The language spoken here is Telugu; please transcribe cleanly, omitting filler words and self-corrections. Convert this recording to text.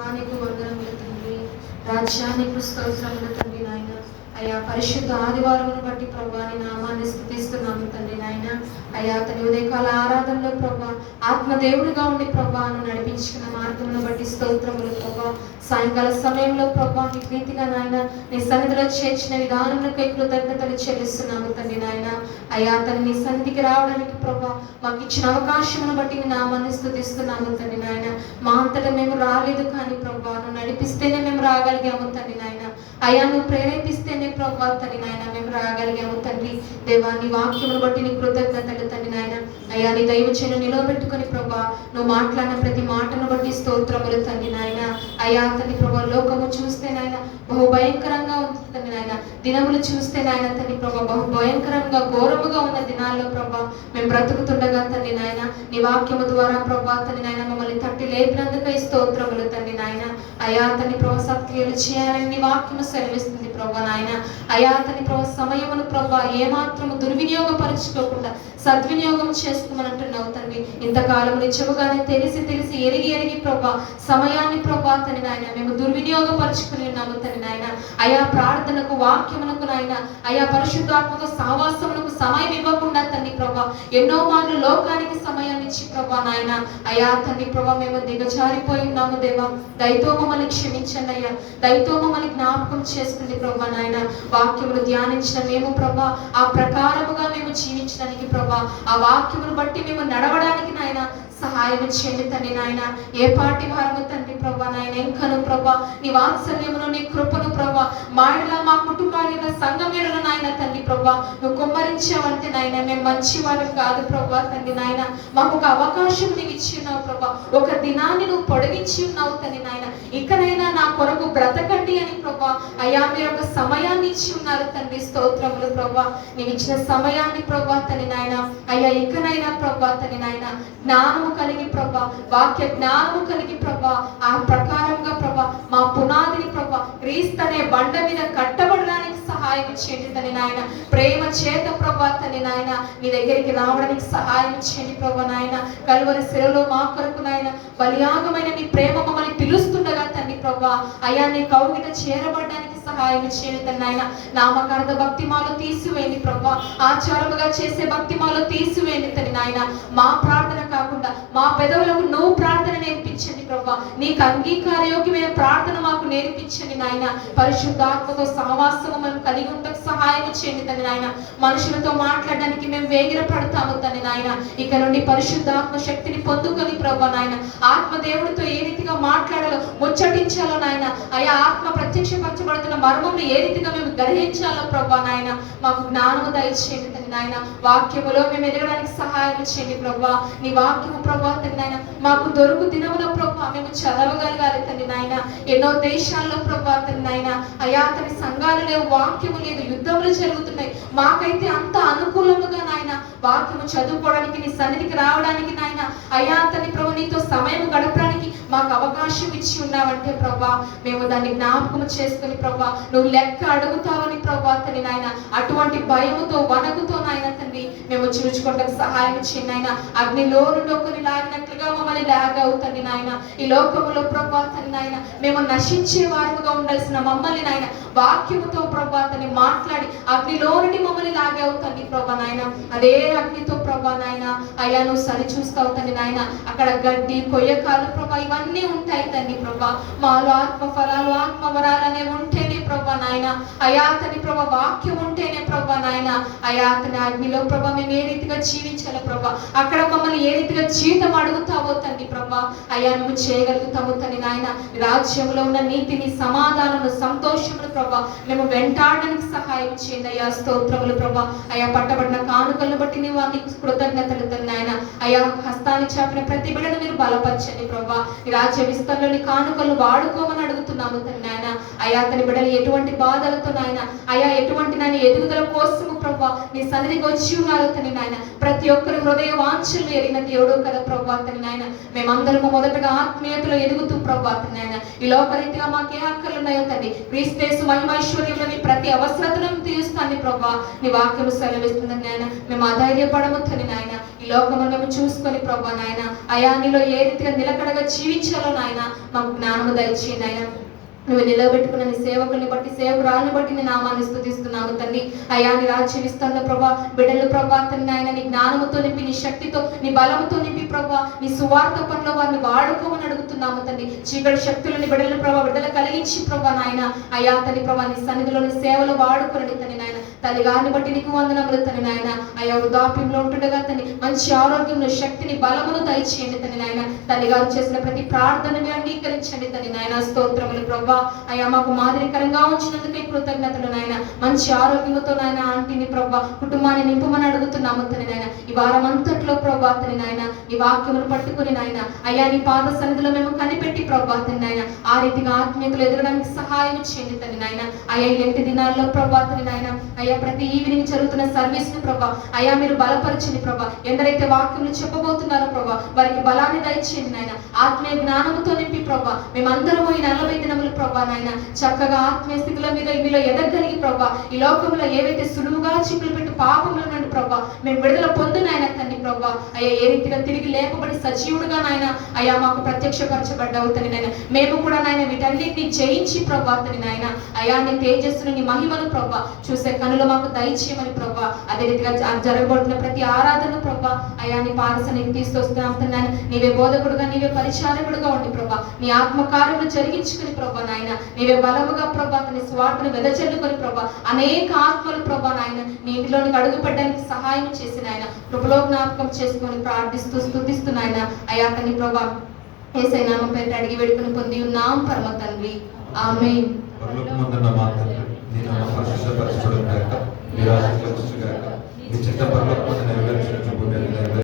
వానికి వందనములు తండ్రి, రాజ్యానికి స్తోత్రములు తండ్రి నాయన. అయ్యా పరిశుద్ధ ఆదివారమును బట్టి ప్రభా నీ నామాన్ని స్తుతిస్తున్నాము తండ్రి నాయన. అయ్యా తన ఉదయకాల ఆరాధనలో ప్రభా ఆత్మదేవుడిగా ఉండి ప్రభాను నడిపించుకున్న మార్గమును బట్టి స్తోత్రములు ప్రభా. సాయంకాల సమయంలో ప్రభా నీ ప్రీతిగా నాయన నీ సన్నిధిలో చేర్చిన విధానములకు కృతజ్ఞతలు చెల్లిస్తున్నాము తండ్రి నాయన. అయ్యా తన నీ సన్నిధికి రావడానికి ప్రభా మాకు ఇచ్చిన అవకాశమును బట్టి నీ నామాన్ని స్తుతిస్తున్నాము తండ్రి నాయన. మా అంతటా మేము రాలేదు కానీ ప్రభా నువ్వు నడిపిస్తేనే మేము రాగలిగాము తండ్రి నాయన. అయ్యా నువ్వు ప్రేరేపిస్తేనే ప్రభా తండ్రి నాయన మేము రాగలిగాము తండ్రి దేవా. నీ వాక్యమును బట్టి నీ కృతజ్ఞతలు తండ్రి నాయన. అయ్యా నీ దైవ చేయను నిలవబెట్టుకుని ప్రభా నువ్వు మాట్లాడిన ప్రతి మాటను బట్టి స్తోత్రములు తండ్రి నాయన. అయ్యా తండ్రి ప్రభా లోకము చూస్తే నాయన బహు భయంకరంగా ఉంది తండ్రి నాయన. దినములు చూస్తే నాయన తండ్రి ప్రభా బహు భయంకరంగా ఘోరముగా ఉన్న దినాల్లో ప్రభా మేము బ్రతుకుతుండగా తండ్రి నాయన నీ వాక్యము ద్వారా ప్రభా తండ్రి నాయన మమ్మల్ని తట్టి లేపినందుకై స్తోత్రములు తండ్రి నాయన. అయ్యా తండ్రి ప్రభా సత్క్రియలు చేయాలని నీ వాక్యము సెలవిస్తుంది ప్రభా నాయన. అయ్యా తండ్రి ప్రభా సమయమును ప్రభా ఏమాత్రము దుర్వినియోగపరచుకోకుండా సద్వినియోగం చేసుకోమని అంటున్నావు తండ్రి. ఇంతకాలం నిజముగానే తెలిసి తెలిసి ఎరిగి ప్రభా సమయాన్ని ప్రభా తండ్రి నాయన మేము దుర్వినియోగపరచుకుని ఉన్నాము తండ్రి నాయన. అయా ప్రార్థనకు వాక్యమునకు నాయన అయా పరిశుద్ధాత్మక సహవాసమునకు సమయం ఇవ్వకుండా తండ్రి ప్రభా ఎన్నో మార్లు లోకానికి సమయాన్ని ఇచ్చి ప్రభా నాయన. అయా తండ్రి ప్రభా మేము దిగజారిపోయి ఉన్నాము దేవా. దయతో మమ్మల్ని క్షమించండి అయ్యా. దయతో మమ్మల్ని జ్ఞాపకం చేసుకుంది ప్రభా నాయన. వాక్యములు ధ్యానించిన మేము ప్రభా ఆ ప్రకారముగా మేము జీవించడానికి ప్రభా ఆ వాక్యమును బట్టి మేము నడవడానికి నాయన సహాయం చేయండి తండ్రి నాయన. ఏ పాటి వారము తండ్రి ప్రభా నాయన ఇంకను ప్రభా నీ వాత్సల్యమును నీ కృపను ప్రభా మాడలా మా కుటుంబాల సంఘమేడల నాయన తండ్రి ప్రభా నువ్వు కుమ్మరించావంటే నాయన మేము మంచి వారు కాదు ప్రభా తండ్రి నాయన. మాకు ఒక అవకాశం నీవు ఇచ్చి ఉన్నావు ప్రభా. ఒక దినాన్ని నువ్వు పొడిగించి ఉన్నావు తండ్రి నాయన. ఇకనైనా నా కొరకు బ్రతకండి అని ప్రభా అయ్యా మీరు ఒక సమయాన్ని ఇచ్చి ఉన్నారు తండ్రి. స్తోత్రములు ప్రభా. నీవు ఇచ్చిన సమయాన్ని ప్రభా తండ్రి నాయన అయ్యా ఇకనైనా ప్రభా తండ్రి నాయన జ్ఞానము కలిగి ప్రభా వాక్య జ్ఞానము కలిగి ప్రభా ఆ ప్రకారంగా ప్రభా మా పునాదిని ప్రభా క్రీస్తు అనే బండ మీద కట్టబడడానికి సహాయం చేయండి తండ్రి నాయన. ప్రేమ చేత ప్రభా తండ్రి నాయన నీ దగ్గరికి రావడానికి సహాయం చేయండి ప్రభా నాయన. కలువరి శిలలో మా కొరకు నాయన బలియాగమైన నీ ప్రేమ మమ్మల్ని పిలుస్తుండగా తండ్రి ప్రభా అయ్యా నీ కౌగిట చేరబడడానికి సహాయం చేయండి తండ్రి నాయన. నామకార్థ భక్తిమాలు తీసివేయండి ప్రభా. ఆచారముగా చేసే భక్తిమాలు తీసివేయండి తండ్రి నాయన. మా ప్రార్థన కాకుండా మా పెదవులకు నువ్వు ప్రార్థన నేర్పించండి ప్రభా. నీకు అంగీకారయోగ్యమైన ప్రార్థన మాకు నేర్పించండి నాయన. పరిశుద్ధాత్మతో సహవాసము మేము కలిగి ఉండకు సహాయం చేయండి తండ్రి నాయన. మనుషులతో మాట్లాడడానికి మేము వేగిర పడతాము తండ్రి నాయన. ఇక నుండి పరిశుద్ధాత్మ శక్తిని పొందుకొని ప్రభా నాయన ఆత్మదేవుడితో ఏ రీతిగా మాట్లాడాలో ముచ్చటించాలో నాయన అయా ఆత్మ ప్రత్యక్షపరచబడుతున్న మర్మమును ఏ రీతిగా మేము గ్రహించాలో ప్రభా నాయన మాకు జ్ఞానము దయచేయండి తండ్రి నాయన. వాక్యములో మేము ఎదగడానికి సహాయం చేయండి ప్రభా. నీ వాక్యము ప్రభా తండ్రి నాయన మాకు దొరుకు దినమున ప్రభా మేము చదవగలగాలి తండ్రి నాయన. ఎన్నో దేశాల్లో ప్రభా తండ్రి నాయన అయా తన సంఘాలు లేవు, వాక్యము లేదు, యుద్ధములు జరుగుతున్నాయి. మాకైతే అంత అనుకూలముగా నాయన వాక్యము చదువుకోవడానికి నీ సన్నిధికి రావడానికి నాయన అయా తని ప్రభు నీతో సమయం గడపడానికి మాకు అవకాశం ఇచ్చి ఉన్నావంటే ప్రభా మేము దాన్ని జ్ఞాపకము చేసుకుని ప్రభా నువ్వు లెక్క అడుగుతావని ప్రభా తండ్రి నాయన అటువంటి భయముతో వణకుతో నాయన తండ్రి మేము చూచుకోవడానికి సహాయం చేయండి నాయన. అగ్నిలో నుండి ఒకరిని లాగినట్లుగా మమ్మల్ని లాగ్ అవుతుంది నాయన. ఈ లోకములో ప్రభా తండ్రి నాయన మేము నశించే వారముగా ఉండాల్సిన మమ్మల్ని నాయన వాక్యముతో ప్రభా తండ్రి మాట్లాడి అగ్నిలో నుండి మమ్మల్ని లాగే అవుతుంది ప్రభా నాయన. అదే అగ్నితో ప్రభా నాయన అయ్యా నువ్వు సరి చూస్తావు తండ్రి నాయన. అక్కడ గడ్డి కొయ్యకాలు ప్రభా ఇవన్నీ ఉంటాయి తండ్రి ప్రభా. మాలో ఆత్మ ఫలాలు ఆత్మ వరాలు అనేవి ఉంటేనే ప్రభా నాయన అయా తండ్రి ప్రభా వాక్యం ఉంటేనే ప్రభా నాయన అయా తండ్రి అగ్నిలో ప్రభా మేము ఏ రీతిగా జీవించాలో ప్రభా అక్కడ మమ్మల్ని ఏ రీతిగా జీవితం అడుగుతావో తండ్రి ప్రభా అయ్యా నువ్వు చేయగలుగుతావు తండ్రి నాయన. రాజ్యంలో ఉన్న నీతిని సమాధానము సంతోషములు ప్రభా మేము వెంటాడడానికి సహాయం చేయండి అయ్యా. స్తోత్రములు ప్రభా. అయ్యా పట్టబడిన కానుకలను బట్టి నీవు నీకు కృతజ్ఞతలు తండ్రి నాయన. అయ్యా హస్తాన్ని చాపిన ప్రతి బిడ్డను మీరు బలపరచండి ప్రభా. ఈ రాజ్య విస్తరణలోని కానుకలను వాడుకోమని అడుగుతున్నాము తండ్రి నాయన. అయ్యా అతని బిడ్డలు ఎటువంటి బాధలతో నాయన అయ్యా ఎటువంటి నాయన ఎదుగుదల కోసము ప్రభా నీ సన్నిధికి వచ్చి ఉన్నారు తండ్రి నాయన. ప్రతి ఒక్కరి హృదయ వాంఛలు ఎరిగిన దేవుడు కదా ప్రభా తండ్రి నాయన. మేమందరము మొదటగా ఆత్మీయతలో ఎదుగుతూ ప్రభా తండ్రి నాయన ఈ లోకరీతిగా మాకే హక్కులు ఉన్నాయో తండ్రి, క్రీస్తు మహిమైశ్వర్యంలో మీ ప్రతి అవసరతను తీరుస్తాను ప్రభా. నీ వాక్యం సెలవిస్తుందని నాయన మేము అధైర్యపడము తండ్రి నాయన. ఈ లోకమును మేము చూసుకొని ప్రభా నాయన అయా నీలో ఏ రీతిగా నిలకడగా జీవించాలో నాయన మాకు జ్ఞానము దయచేయండి నాయన. నువ్వు నిలబెట్టుకున్న నీ సేవకుల్ని బట్టి, సేవకురాలను బట్టి నీ నామాన్ని స్తుతిస్తున్నాము తండ్రి. అయా నీ రాజ్య విస్తరణ ప్రభా, బిడ్డలు ప్రభా తండ్రి నాయన నీ జ్ఞానముతో నింపి, నీ శక్తితో, నీ బలముతో నింపి ప్రభా నీ సువార్త పనిలో వారిని వాడుకోమని అడుగుతున్నాము తండ్రి. చీకటి శక్తులని బిడ్డలు ప్రభా విడుదల కలిగించి ప్రభా నాయన అయా తల్లి ప్రభా నీ సన్నిధిలో నీ సేవలు వాడుకోండి తండ్రి నాయన. తల్లి గారిని బట్టి నీకు వందనములు తండ్రి నాయన. అయా వృద్ధాప్యంలో ఉంటుండగా తండ్రి మంచి ఆరోగ్యంలో, శక్తిని, బలమును దయచేయండి తండ్రి నాయన. తల్లి గారు చేసిన ప్రతి ప్రార్థన మీరు అంగీకరించండి తండ్రి నాయన. స్తోత్రములు ప్రభా. అయ్యా మాకు మాదిరికరంగా ఉంచినందుకే కృతజ్ఞతలు నాయన. మంచి ఆరోగ్యముతో నాయన ఆంటీని ప్రభా కుటుంబాన్ని నింపమని అడుగుతున్నాము తండ్రి నాయన. ఈ వారం అంతట్లో ప్రభా తండ్రి నాయన ఈ వాక్యమును పట్టుకుని నాయన అయ్యా నీ పాద సన్నిధిలో మేము కనిపెట్టి ప్రభా తండ్రి నాయన ఆ రీతిగా ఆత్మీయతలు ఎదగడానికి సహాయం చేయండి తండ్రి నాయన. అయ్యా ఇంటి దినాల్లో ప్రభా తండ్రి నాయన అయ్యా ప్రతి ఈవినింగ్ జరుగుతున్న సర్వీస్ ని ప్రభా అయ్యా మీరు బలపరచండి ప్రభా. ఎందరైతే వాక్యములు చెప్పబోతున్నారో ప్రభా వారికి బలాన్ని దయచేయండి నాయన. ఆత్మీయ జ్ఞానముతో నింపి ప్రభా మేమందరము ఈ 40 దినములు ప్రభా నాయన చక్కగా ఆత్మీయ స్థితిలో మీలో ఎదగలిగి ప్రభా ఈ లోకంలో ఏవైతే సులువుగా చిక్కులు పెట్టి పాపముల నుండి ప్రభా మేము విడుదల పొందునాయన తండ్రి ప్రభా. అయ్యా ఏ రీతిగా తిరిగి లేపబడి సజీవుడుగా నాయన అయ్యా మాకు ప్రత్యక్షపరచబడ్డావు తండ్రి నాయన. మేము కూడా నాయన వీటన్నిటిని జయించి ప్రభా తండ్రి నాయన అయ్యా నీ తేజస్సును, నీ మహిమను ప్రభా చూసే కనులు మాకు దయచేయమని ప్రభా. అదే రీతిగా జరగబడుతున్న ప్రతి ఆరాధన ప్రభా అయ్యా నీ పాదసన్నిధికి తీసుకొస్తున్నాం తండ్రి. నీవే బోధకుడుగా, నీవే పరిచారకుడుగా ఉండి ప్రభా నీ ఆత్మకార్యములు జరిగించుకుని ప్రభా నాయన నీవే బలముగా ప్రభా నీ స్వార్థను వెదజల్లుకొని ప్రభా అనేక ఆత్మలు ప్రభా నాయన నీ ఇంటిలోనికి అడుగుపెట్టడానికి సహాయం చేసి నాయన కృపలో జ్ఞాపకం చేసుకొని ప్రార్థిస్తూ స్తుతిస్తున్నాయన అయ్యా తని ప్రభా యేసయ్య నామం పేరిట అడిగి వేడుకొని పొంది ఉన్నాం పరమ తండ్రి. ఆమేన్. పరలోకమందున్న మా తండ్రి, నీ నామం పరిశుద్ధపరచబడును గాక, నీ రాజ్యం వచ్చును గాక, నీ చిత్తం పరలోకమందు నెరవేర్చున్నట్లు భూమి మీద నెరవేరును.